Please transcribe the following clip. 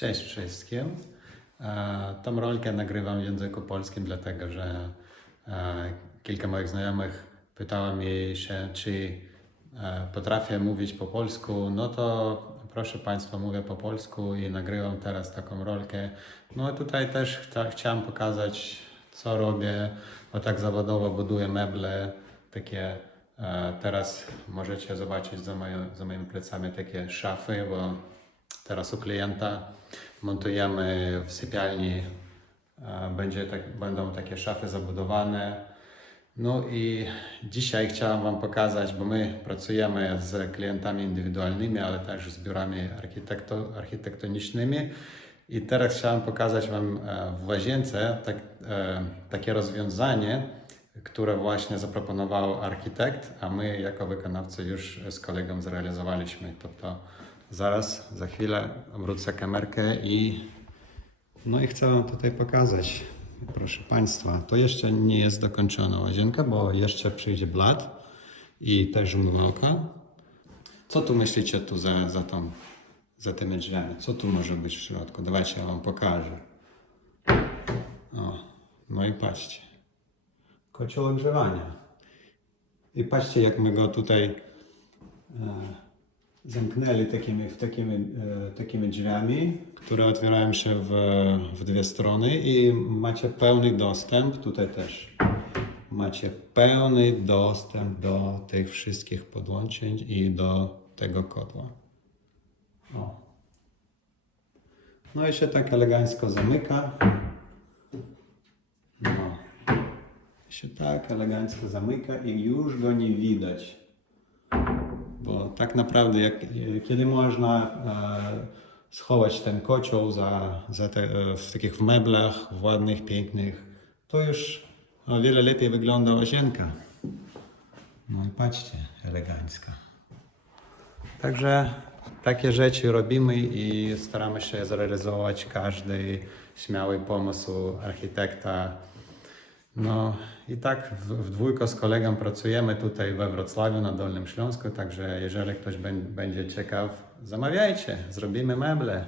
Cześć wszystkim. E, Tą rolkę nagrywam w języku polskim, dlatego że e, kilka moich znajomych pytało mnie się, czy e, potrafię mówić po polsku. No to proszę Państwa, mówię po polsku i nagrywam teraz taką rolkę. No i tutaj też chciałem pokazać, co robię, bo tak zawodowo buduję meble, takie teraz możecie zobaczyć za, za moimi plecami takie szafy, bo teraz u klienta montujemy w sypialni, e, będzie tak, będą takie szafy zabudowane. No i dzisiaj chciałem Wam pokazać, bo my pracujemy z klientami indywidualnymi, ale też z biurami architekto, architektonicznymi. I teraz chciałem pokazać Wam e, w łazience tak, e, takie rozwiązanie, które właśnie zaproponował architekt, a my jako wykonawcy już z kolegą zrealizowaliśmy. Тобто zaraz, za chwilę wrócę kamerkę i no i chcę Wam tutaj pokazać. Proszę Państwa, to jeszcze nie jest dokończona łazienka, bo jeszcze przyjdzie blat i też umywalka. Co tu myślicie tu za, za, tą, za tymi drzwiami? Co tu może być w środku? Dawajcie, ja Wam pokażę. O, no i patrzcie. Kocioł ogrzewania. I patrzcie, jak my go tutaj e, zamknęli takimi, takimi, e, takimi drzwiami, które otwierają się w, w dwie strony i macie pełny dostęp, tutaj też macie pełny dostęp do tych wszystkich podłączeń i do tego kotła. O. No i się tak elegancko zamyka. No. Się tak elegancko zamyka i już go nie widać. Tak naprawdę, jak, kiedy można e, schować ten kocioł za, za te, w takich meblach ładnych, pięknych, to już o wiele lepiej wygląda łazienka. No i patrzcie, elegancka. Także takie rzeczy robimy i staramy się zrealizować każdy śmiały pomysł architekta. No i tak w, w dwójko z kolegą pracujemy tutaj we Wrocławiu na Dolnym Śląsku, także jeżeli ktoś bę- będzie ciekaw, zamawiajcie, zrobimy meble.